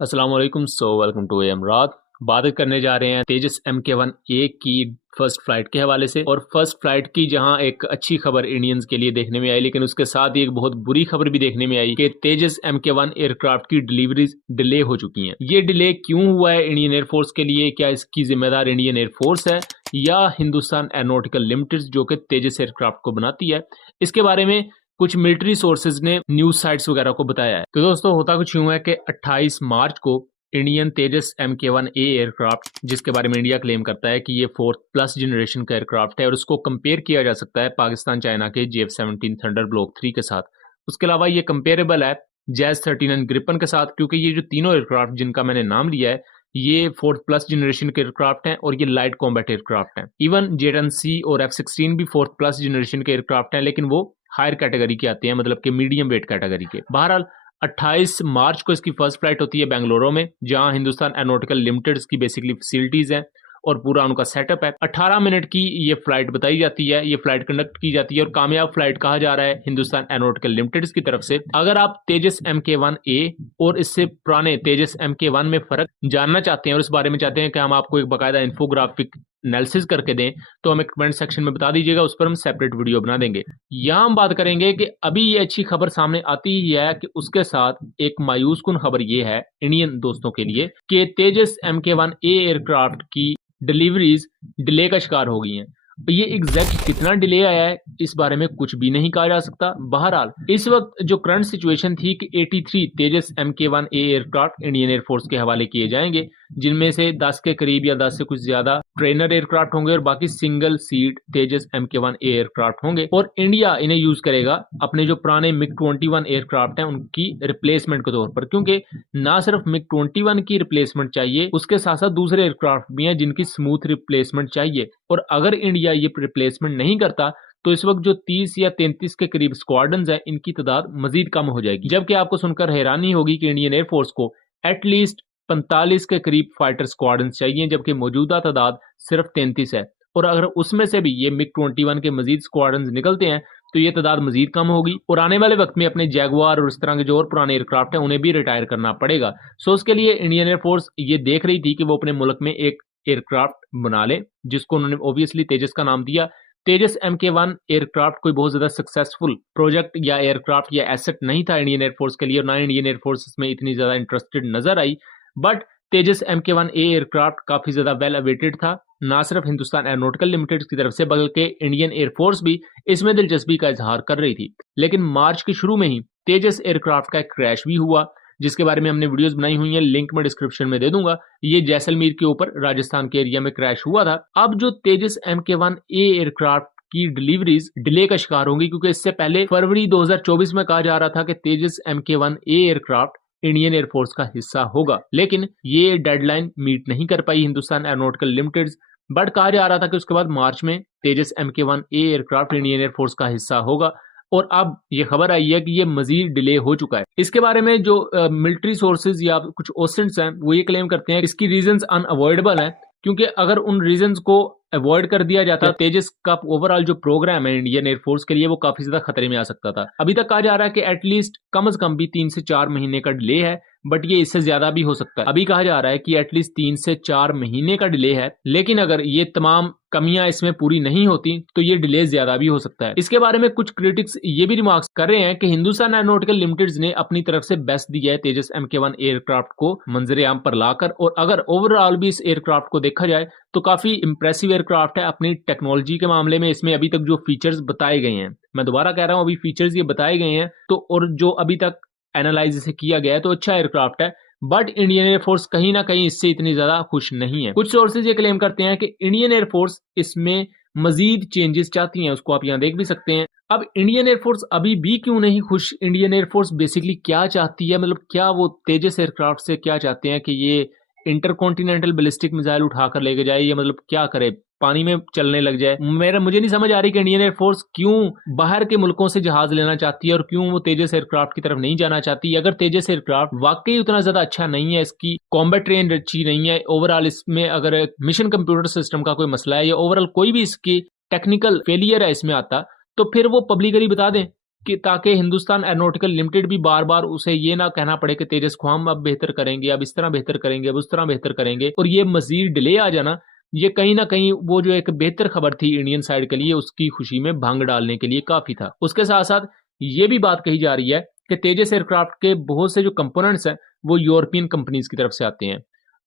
अस्सलाम वालेकुम। Welcome to M रात। बात करने जा रहे हैं तेजस MK1A की फर्स्ट फ्लाइट के हवाले से, और फर्स्ट फ्लाइट की जहां एक अच्छी खबर इंडियंस के लिए देखने में आई, लेकिन उसके साथ ही एक बहुत बुरी खबर भी देखने में आई कि तेजस MK1 एयरक्राफ्ट की डिलीवरीज डिले हो चुकी हैं। ये डिले क्यों हुआ है इंडियन एयरफोर्स के लिए? क्या इसकी जिम्मेदार इंडियन एयरफोर्स है या हिंदुस्तान एरोनॉटिकल लिमिटेड जो कि तेजस एयरक्राफ्ट को बनाती है? इसके बारे में कुछ मिलिट्री सोर्सेज ने न्यूज साइट्स वगैरह को बताया है। तो दोस्तों, होता कुछ यूं है कि 28 मार्च को इंडियन तेजस MK1A एयरक्राफ्ट, जिसके बारे में इंडिया क्लेम करता है कि ये 4th+ जनरेशन का एयरक्राफ्ट है और उसको कंपेयर किया जा सकता है पाकिस्तान चाइना के JF-17 थंडर ब्लॉक 3 के साथ। उसके अलावा ये कंपेरेबल है जैज 39 ग्रिपन के साथ, क्योंकि ये जो तीनों एयरक्राफ्ट जिनका मैंने नाम लिया है ये 4th+ जनरेशन के एयरक्राफ्ट हैं और ये लाइट कॉम्बैट एयरक्राफ्ट हैं। इवन J-10C और F-16 भी 4th+ जनरेशन के एयरक्राफ्ट हैं, लेकिन वो हायर कैटेगरी के आते हैं, मतलब कि मीडियम वेट कैटेगरी के। बहरहाल 28 मार्च को इसकी फर्स्ट फ्लाइट होती है बेंगलुरु में, जहां हिंदुस्तान एरोनॉटिकल लिमिटेड की बेसिकली फैसिलिटीज हैं और पूरा उनका सेटअप है। 18 मिनट की ये फ्लाइट बताई जाती है, ये फ्लाइट कंडक्ट की जाती है और कामयाब फ्लाइट कहा जा रहा है हिंदुस्तान एरोनॉटिकल लिमिटेड की तरफ से। अगर आप तेजस MK1A और इससे पुराने तेजस MK1 में फर्क जानना चाहते हैं और इस बारे में चाहते हैं कि हम आपको एक बाकायदा इन्फोग्राफिक एनालिसिस करके दें, तो हमें कमेंट सेक्शन में बता दीजिएगा, उस पर हम सेपरेट वीडियो बना देंगे। यहाँ हम बात करेंगे कि अभी ये अच्छी खबर सामने आती ही है कि उसके साथ एक मायूस कुन खबर ये है इंडियन दोस्तों के लिए कि तेजस MK1A एयरक्राफ्ट की डिलीवरीज डिले का शिकार हो गई हैं। ये एग्जैक्ट कितना डिले आया है इस बारे में कुछ भी नहीं कहा जा सकता। बहरहाल इस वक्त जो करंट सिचुएशन थी कि 83 तेजस MK1A एयरक्राफ्ट इंडियन एयरफोर्स के हवाले किए जाएंगे, जिनमें से 10 के करीब या 10 से कुछ ज्यादा ट्रेनर एयरक्राफ्ट होंगे और बाकी सिंगल सीट तेजस MK1A एयरक्राफ्ट होंगे, और इंडिया इन्हें यूज करेगा अपने जो पुराने MiG-21 एयरक्राफ्ट हैं उनकी रिप्लेसमेंट के तौर पर, क्योंकि ना सिर्फ MiG-21 की रिप्लेसमेंट चाहिए, उसके साथ साथ दूसरे एयरक्राफ्ट भी हैं जिनकी स्मूथ रिप्लेसमेंट चाहिए। और अगर इंडिया ये रिप्लेसमेंट नहीं करता तो इस वक्त जो 30 या 33 के करीब स्क्वाड्रंस हैं इनकी तादाद मजीद कम हो जाएगी। जबकि आपको सुनकर हैरानी होगी कि इंडियन एयरफोर्स को एटलीस्ट 45 के करीब फाइटर स्क्वाड्रंस चाहिए, जबकि मौजूदा तादाद सिर्फ 33 है। और अगर उसमें से भी ये MiG-21 के मजीद स्क्वाड्रंस निकलते हैं तो ये तादाद मजीद कम होगी और आने वाले वक्त में अपने जैगुआर और इस तरह के जो और पुराने एयरक्राफ्ट हैं उन्हें भी रिटायर करना पड़ेगा। सो उसके लिए इंडियन एयरफोर्स ये देख रही थी कि वो अपने मुल्क में एक एयरक्राफ्ट बना ले, जिसको उन्होंने ऑब्वियसली तेजस का नाम दिया। तेजस MK1 एयरक्राफ्ट कोई बहुत ज्यादा सक्सेसफुल प्रोजेक्ट या एयरक्राफ्ट या एसेट नहीं था इंडियन एयरफोर्स के लिए, और ना इंडियन एयरफोर्स इसमें इतनी ज्यादा इंटरेस्टेड नजर आई। बट तेजस MK1A एयरक्राफ्ट काफी ज्यादा वेल अवेटेड था, ना सिर्फ हिंदुस्तान एरोनॉटिकल लिमिटेड की तरफ से बल्कि इंडियन एयरफोर्स भी इसमें दिलचस्पी का इजहार कर रही थी। लेकिन मार्च के शुरू में ही तेजस एयरक्राफ्ट का एक क्रैश भी हुआ, जिसके बारे में हमने वीडियोस बनाई हुई हैं, लिंक मैं डिस्क्रिप्शन में दे दूंगा। ये जैसलमेर के ऊपर राजस्थान के एरिया में क्रैश हुआ था। अब जो तेजस MK1A एयरक्राफ्ट की डिलीवरीज डिले का शिकार होंगी, क्योंकि इससे पहले फरवरी 2024 में कहा जा रहा था कि तेजस MK1A एयरक्राफ्ट इंडियन एयरफोर्स का हिस्सा होगा, लेकिन ये डेडलाइन मीट नहीं कर पाई हिंदुस्तान एरोनॉटिकल लिमिटेड। बट कहा जा रहा था कि उसके बाद मार्च में तेजस MK1A एयरक्राफ्ट इंडियन एयरफोर्स का हिस्सा होगा, और अब ये खबर आई है कि ये मजीद डिले हो चुका है। इसके बारे में जो मिलिट्री सोर्सेज या कुछ ओसेंट्स हैं वो ये क्लेम करते हैं इसकी रीजंस अनअवॉइडेबल हैं, क्योंकि अगर उन रीजंस को अवॉइड कर दिया जाता तेजस का ओवरऑल जो प्रोग्राम है इंडियन एयरफोर्स के लिए वो काफी ज्यादा खतरे में आ सकता था। अभी तक कहा जा रहा है कि एटलीस्ट कम से कम भी 3 से 4 महीने का डिले है, बट ये इससे ज्यादा भी हो सकता है। अभी कहा जा रहा है कि एटलीस्ट 3 से 4 महीने का डिले है, लेकिन अगर ये तमाम कमियां इसमें पूरी नहीं होती तो ये डिले ज्यादा भी हो सकता है। इसके बारे में कुछ क्रिटिक्स ये भी रिमार्क्स कर रहे हैं कि हिंदुस्तान एरोनॉटिकल लिमिटेड ने अपनी तरफ से बेस्ट दिया है तेजस MK1 एयरक्राफ्ट को मंजरे आम पर लाकर, और अगर ओवरऑल भी इस एयरक्राफ्ट को देखा जाए तो काफी इंप्रेसिव एयरक्राफ्ट है अपनी टेक्नोलॉजी के मामले में। इसमें अभी तक जो फीचर्स बताए गए हैं, मैं दोबारा कह रहा हूं, अभी फीचर्स ये बताए गए हैं तो, और जो अभी तक एनालाइज इसे किया गया है तो अच्छा एयरक्राफ्ट है। बट इंडियन एयरफोर्स कहीं ना कहीं इससे इतनी ज्यादा खुश नहीं है। कुछ सोर्सेज ये क्लेम करते हैं कि इंडियन एयरफोर्स इसमें मजीद चेंजेस चाहती है, उसको आप यहाँ देख भी सकते हैं। अब इंडियन एयरफोर्स अभी भी क्यों नहीं खुश? इंडियन एयरफोर्स बेसिकली क्या चाहती है, मतलब क्या वो तेजस एयरक्राफ्ट से क्या चाहते हैं कि ये इंटरकॉन्टिनेंटल बैलिस्टिक मिसाइल उठाकर लेके जाए, या मतलब क्या करे, पानी में चलने लग जाए? मुझे नहीं समझ आ रही कि इंडियन एयरफोर्स क्यों बाहर के मुल्कों से जहाज लेना चाहती है और क्यों वो तेजस एयरक्राफ्ट की तरफ नहीं जाना चाहती। अगर तेजस एयरक्राफ्ट वाकई उतना ज्यादा अच्छा नहीं है, इसकी कॉम्बैट रेंज अच्छी नहीं है, ओवरऑल इसमें अगर मिशन कंप्यूटर सिस्टम का कोई मसला है या ओवरऑल कोई भी इसकी टेक्निकल फेलियर है इसमें आता, तो फिर वो पब्लिकली बता दें कि ताकि हिंदुस्तान एरोनॉटिकल लिमिटेड भी बार बार उसे ये ना कहना पड़े कि तेजस को हम अब बेहतर करेंगे, अब इस तरह बेहतर करेंगे, अब उस तरह बेहतर करेंगे, और ये मजीद डिले आ जाना, ये कहीं ना कहीं वो जो एक बेहतर खबर थी इंडियन साइड के लिए उसकी खुशी में भंग डालने के लिए काफी था। उसके साथ साथ ये भी बात कही जा रही है कि तेजस एयरक्राफ्ट के बहुत से जो कंपोनेंट्स हैं वो यूरोपियन कंपनीज की तरफ से आते हैं।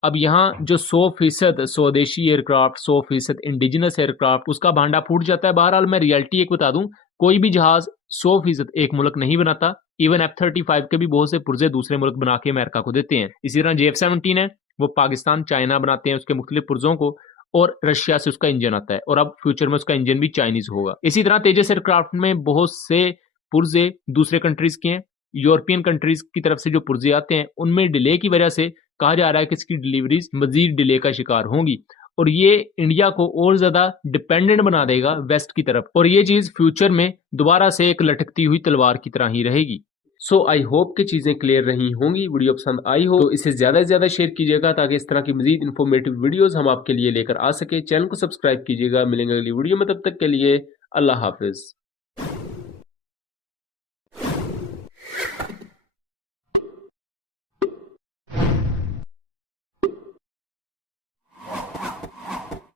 अब यहाँ जो 100% स्वदेशी एयरक्राफ्ट, 100% इंडिजिनस एयरक्राफ्ट, उसका भांडा फूट जाता है। बहरहाल मैं रियलिटी एक बता दूं, कोई भी जहाज 100% एक मुल्क नहीं बनाता। इवन F-35 के भी बहुत से पुर्जे दूसरे मुल्क बना के अमेरिका को देते हैं। इसी तरह JF-17 है, वो पाकिस्तान, चाइना बनाते हैं उसके मुख्तलिफ पुर्जों को, और रशिया से उसका इंजन आता है, और अब फ्यूचर में उसका इंजन भी चाइनीज होगा। इसी तरह तेजस एयरक्राफ्ट में बहुत से पुर्जे दूसरे कंट्रीज के हैं। यूरोपियन कंट्रीज की तरफ से जो पुर्जे आते हैं उनमें डिले की वजह से कहा जा रहा है कि इसकी डिलीवरीज मजीद डिले का शिकार होंगी, और ये इंडिया को और ज्यादा डिपेंडेंट बना देगा वेस्ट की तरफ, और ये चीज फ्यूचर में दोबारा से एक लटकती हुई तलवार की तरह ही रहेगी। सो आई होप कि चीजें क्लियर रही होंगी। वीडियो पसंद आई हो तो इसे ज्यादा से ज्यादा शेयर कीजिएगा ताकि इस तरह की मजीद इन्फॉर्मेटिव वीडियोस हम आपके लिए लेकर आ सके। चैनल को सब्सक्राइब कीजिएगा। मिलेंगे अगली वीडियो में, तब तक के लिए अल्लाह हाफिज।